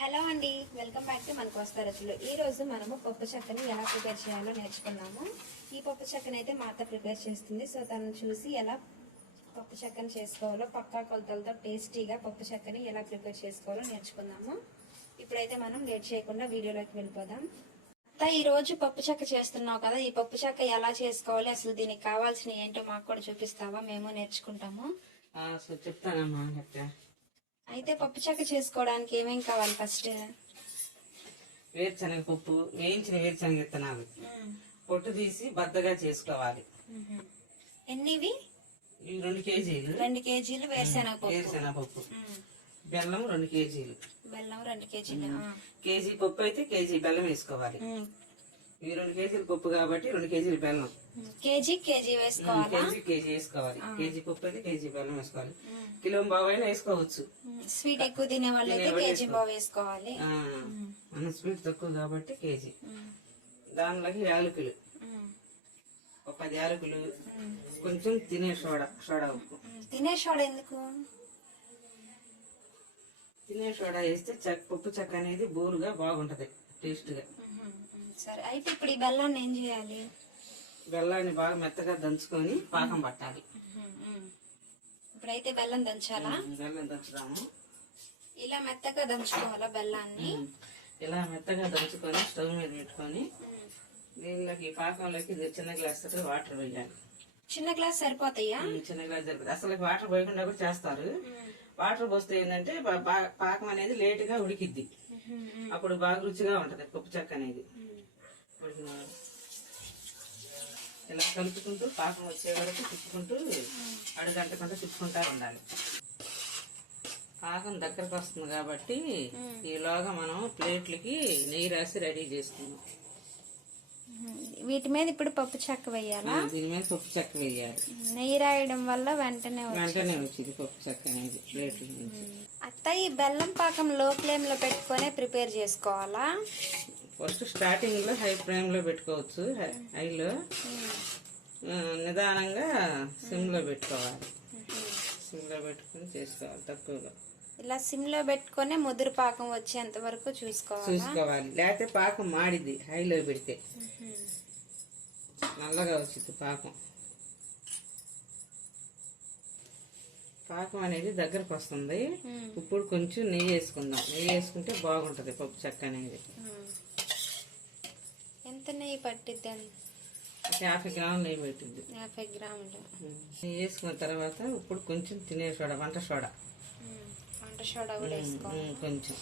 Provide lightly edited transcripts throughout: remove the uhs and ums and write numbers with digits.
Hello అండి, welcome back to మన కోస్తా రుచులు. ఈ రోజు మనము పప్పు చెక్కని ఎలా ప్రిపేర్ చేయాలో నేర్చుకున్నాము. ఈ పప్పు చెక్కని అయితే మా అత్త ప్రిపేర్ చేస్తుంది. సో తను చూసి ఎలా పప్పు చెక్కని చేసుకోవాలో, పక్కా కొలతలతో టేస్టీగా పప్పు చెక్కని ఎలా ప్రిపేర్ చేసుకోవాలో నేర్చుకుందాము. ఇప్పుడైతే మనం లేట్ చేయకుండా వీడియోలోకి వెళ్ళిపోదాం. అత్త, ఈ రోజు పప్పు చెక్క చేస్తున్నావు కదా, ఈ పప్పు చెక్క ఎలా చేసుకోవాలి, అసలు దీనికి కావాల్సిన ఏంటో మాకు కూడా చూపిస్తావా? మేము నేర్చుకుంటాము. చెప్తానమ్మా. అయితే పప్పు చెక్క చేసుకోవడానికి ఏమేం కావాలి? ఫస్ట్ వేరుశనగ పప్పు, వేయించిన వేరుశనగ విత్తనాలు పొట్టు తీసి బద్దగా చేసుకోవాలి. ఎన్నివి? 2 కేజీలు. 2 కేజీలు వేరుశనగ పప్పు. బెల్లం 2 కేజీలు. బెల్లం 2 కేజీలు. కేజీ పప్పు అయితే కేజీ బెల్లం వేసుకోవాలి. ఈ 2 కేజీల పప్పు కాబట్టి 2 కేజీలు బెల్లం. కేజీ వేసుకోవాలి. కేజీ వేసుకోవాలి. కేజీ పప్పు అయితే కేజీ బెల్లం వేసుకోవాలి. కిలో బావు అయినా వేసుకోవచ్చు. స్వీట్ ఎక్కువ తినే వాళ్ళు అయితే కేజీ బావు వేసుకోవాలి. మన స్వీట్ తక్కువ కాబట్టి కేజీ. దానిలోకి యాలకులు, ఒక 10 యాలకులు, కొంచెం తినే సోడా ఉప్పు. తినే సోడా ఎందుకు? తినే సోడా వేస్తే పప్పు చెక్క అనేది బోరుగా బాగుంటది, టేస్ట్ గా. సరే, అయితే ఇప్పుడు ఈ బెల్లాన్ని ఏం చేయాలి? బెల్లాన్ని బాగా మెత్తగా దంచుకొని పాకం పట్టాలి. ఇప్పుడైతే బెల్లం దంచాలా? బెల్లం దంచుదాము. ఇలా మెత్తగా దంచుకోవాలా బెల్లాన్ని? ఇలా మెత్తగా దంచుకొని స్టవ్ మీద పెట్టుకొని దీనిలోకి పాకంలోకి చిన్న గ్లాస్ వాటర్ వేయాలి. చిన్న గ్లాస్ సరిపోతాయా? చిన్న గ్లాస్ సరిపోతుంది. అసలు వాటర్ పోయకుండా కూడా చేస్తారు. వాటర్ పోస్తే ఏంటంటే పాకం అనేది లేట్ గా ఉడికిద్ది. అప్పుడు బాగా రుచిగా ఉంటది పప్పు చెక్క అనేది. ఇలా కలుపుకుంటూ పాకం వచ్చే వరకు తిప్పుకుంటూ అడుగంటకుండా తిప్పుకుంటా ఉండాలి. పాకం దగ్గరకు వస్తుంది కాబట్టి ఈలోగా మనం ప్లేట్లకి నెయ్యి రాసి రెడీ చేసుకున్నాం. వీటి మీద ఇప్పుడు పప్పు చెక్క వేయాలా? దీని మీద పప్పు చెక్క వేయాలి. నెయ్యి రాయడం వల్ల వెంటనే వచ్చింది పప్పు చెక్క అనేది ప్లేట్ల నుంచి. అత్త, ఈ బెల్లం పాకం లో ఫ్లేమ్ లో పెట్టుకునే ప్రిపేర్ చేసుకోవాలా? ఫస్ట్ స్టార్టింగ్ లో హై ఫ్లేమ్ లో పెట్టుకోవచ్చు. హైలో నిదానంగా సిమ్ లో పెట్టుకోవాలి. సిమ్ లో పెట్టుకుని చేసుకోవాలి తక్కువగా. ఇలా సిమ్ లో పెట్టుకుని ముదురు పాకం వచ్చేంత వరకు చూసుకోవాలి. లేకపోతే పాకం మాడిది. హైలో పెడితే నల్లగా వచ్చింది పాకం. పాకం అనేది దగ్గరకు వస్తుంది. ఇప్పుడు కొంచెం నెయ్యి వేసుకుందాం. నెయ్యి వేసుకుంటే బాగుంటది పప్పు చెక్క అనేది. ఎంత నెయ్యి పట్టిద్ది? 50 గ్రాములు నెయ్యి పెట్టింది. 50 గ్రాములు నెయ్యి వేసుకున్న తర్వాత ఇప్పుడు కొంచెం తినే సోడా, వంట సోడా కూడా వేసుకోవాలి. కొంచెం.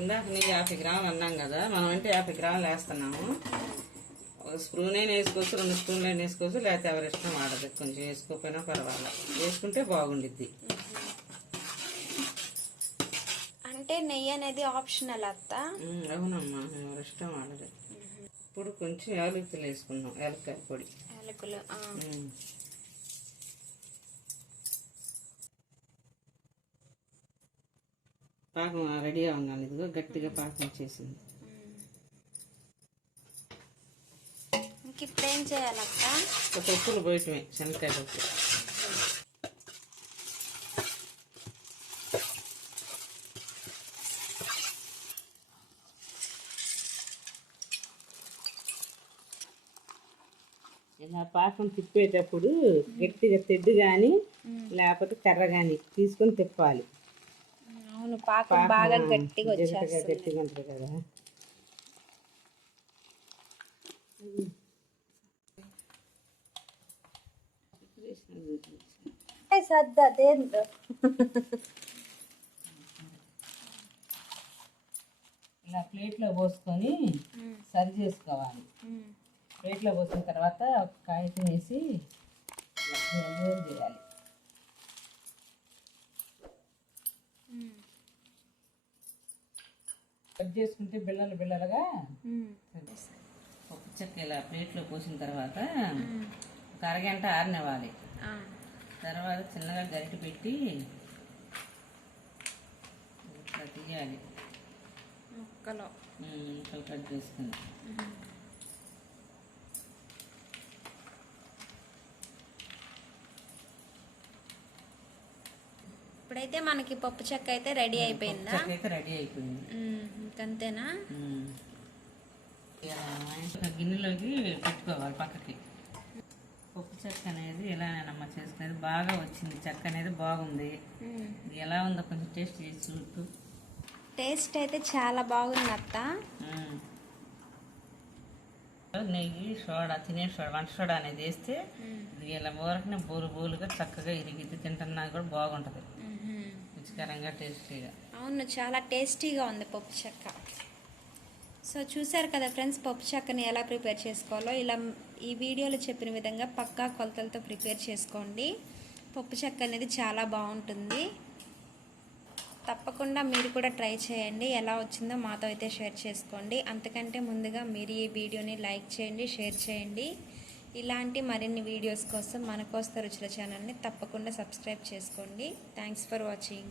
ఇందాక నెయ్యి 50 గ్రాములు అన్నాం కదా, మనం అంటే 50 గ్రాములు వేస్తున్నాము. ఒక స్పూన్ అయినా వేసుకోవచ్చు, 2 స్పూన్లు అయినా వేసుకోవచ్చు, లేకపోతే ఎవరి ఇష్టం వాడదు. కొంచెం వేసుకోకపోయినా పర్వాలేదు, వేసుకుంటే బాగుండిద్ది. అంటే నెయ్యి అనేది ఆప్షనల్ అత్త? అవునమ్మా, ఎవరి ఇష్టం వాడదు. ఇప్పుడు కొంచెం యాలకులు వేసుకున్నాం, యాలక్కాయ పొడి. యాలకులు పాకం రెడీగా ఉండాలి. ఇదిగో గట్టిగా పాకం వచ్చేసింది. ఇప్పుడు ఏం చేయాలక్క? పప్పులు పోయటమే, శనక్కాయ పప్పు. ఇలా పాకం తిప్పేటప్పుడు గట్టిగా తెడ్డు గాని లేకపోతే కర్ర గాని తీసుకొని తిప్పాలి. అవును, పాకం బాగా గట్టిగా ఉంటుంది కదా. ఇలా ప్లేట్లో పోసుకొని సరి చేసుకోవాలి. ప్లేట్లో పోసిన తర్వాత ఒక కాగితం వేసి చేయాలి. కట్ చేసుకుంటే బిళ్ళలుగా పప్పు చెక్క ఇలా ప్లేట్లో పోసిన తర్వాత ఒక అరగంట ఆరనివ్వాలి. తర్వాత చిన్నగా గరిటె పెట్టి ఇట్లా తీయాలి. ముక్కలు కట్ చేసుకుని ఇప్పుడు ఇప్పుడైతే మనకి పప్పు చెక్క అయితే రెడీ అయిపోయిందా? చెక్క అయితే రెడీ అయిపోయింది. అంతేనా? ఒక గిన్నెలోకి పెట్టుకోవాలి పక్కకి. పప్పు చెక్క అనేది ఎలానేనమ్మా చేసుకునేది, బాగా వచ్చింది. చెక్క అనేది బాగుంది. ఎలా ఉందో కొంచెం టేస్ట్ చేసి చూడు. టేస్ట్ అయితే చాలా బాగుంది అత్త. నెయ్యి, సోడా, తినే సోడా, వంట సోడా అనేది వేస్తే ఇది ఇలా ఊరకనే బోలుగా చక్కగా ఇరిగిద్ది. తింటున్నా కూడా బాగుంటుంది, రుచికరంగా టేస్టీగా. అవును, చాలా టేస్టీగా ఉంది పప్పు చెక్క. సో చూసారు కదా ఫ్రెండ్స్, పప్పు చెక్కని ఎలా ప్రిపేర్ చేసుకోవాలో. ఇలా ఈ వీడియోలో చెప్పిన విధంగా పక్కా కొలతలతో ప్రిపేర్ చేసుకోండి. పప్పు చెక్క అనేది చాలా బాగుంటుంది. తప్పకుండా మీరు కూడా ట్రై చేయండి. ఎలా వచ్చిందో మాతో అయితే షేర్ చేసుకోండి. అంతకంటే ముందుగా మీరు ఈ వీడియోని లైక్ చేయండి, షేర్ చేయండి. ఇలాంటి మరిన్ని వీడియోస్ కోసం మన కోస్తా రుచుల ఛానల్ని తప్పకుండా సబ్స్క్రైబ్ చేసుకోండి. Thanks for watching.